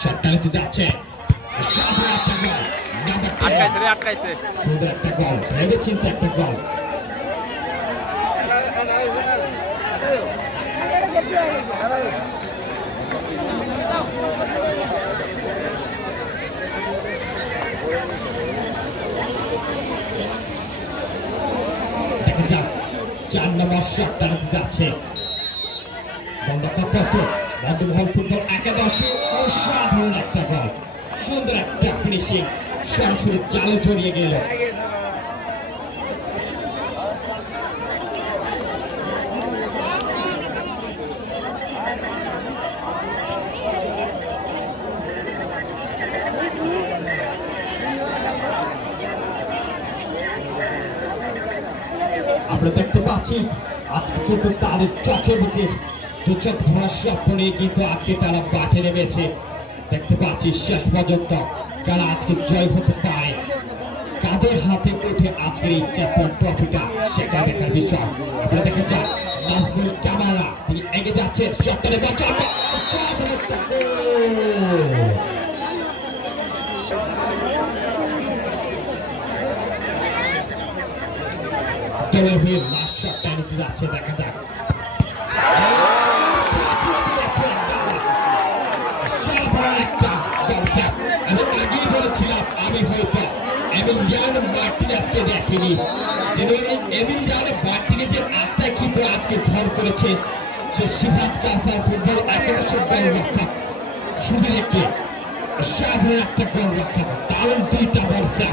শটটা নিতে যাচ্ছে সাধারণ একটা গোল নাম্বার 10 আটকাইছে সুন্দর একটা গোল ভেবে চিন্তে একটা গোল দেখা যাক 4 নম্বর শটটা নিতে যাচ্ছে বন্ধমহল ফুটবল একাদশে অসাধারণ একটা গোল সুন্দর একটা ফিনিশিং সরাসরি জালে জড়িয়ে গেল আমরা দেখতে পাচ্ছি আজকে কিন্তু তাদের চোখে বুকে দু চোখ ধরার স্বপ্ন নিয়ে কিন্তু আজকে তারা মাঠে নেমেছে দেখতে পাচ্ছি শেষ পর্যন্ত কারা আজকে জয় হতে পারে কাদের হাতে উঠে আজকের এই চ্যাম্পিয়ন ট্রফিটা সেটা দেখার বিষয় আপনারা দেখে যান নাজমুল কামারা তিনি এগিয়ে যাচ্ছেন সপ্তাহে বছর দলের হয়ে লাস্ট শটটা নিতে যাচ্ছে দেখা যাক আমি আগেই বলেছিলাম আমি হয়তো এমিলিয়ানো মার্টিনেজকে দেখিনি যেন এই এমিলিয়ানো মার্টিনেজের আত্মায় কিন্তু আজকে ভর করেছে সে সিফাত কাসার ফুটবল একাদশের গোলরক্ষক শুধু রেখে সাধারণ একটা গোলরক্ষক দারুণ দুইটা বর্ষা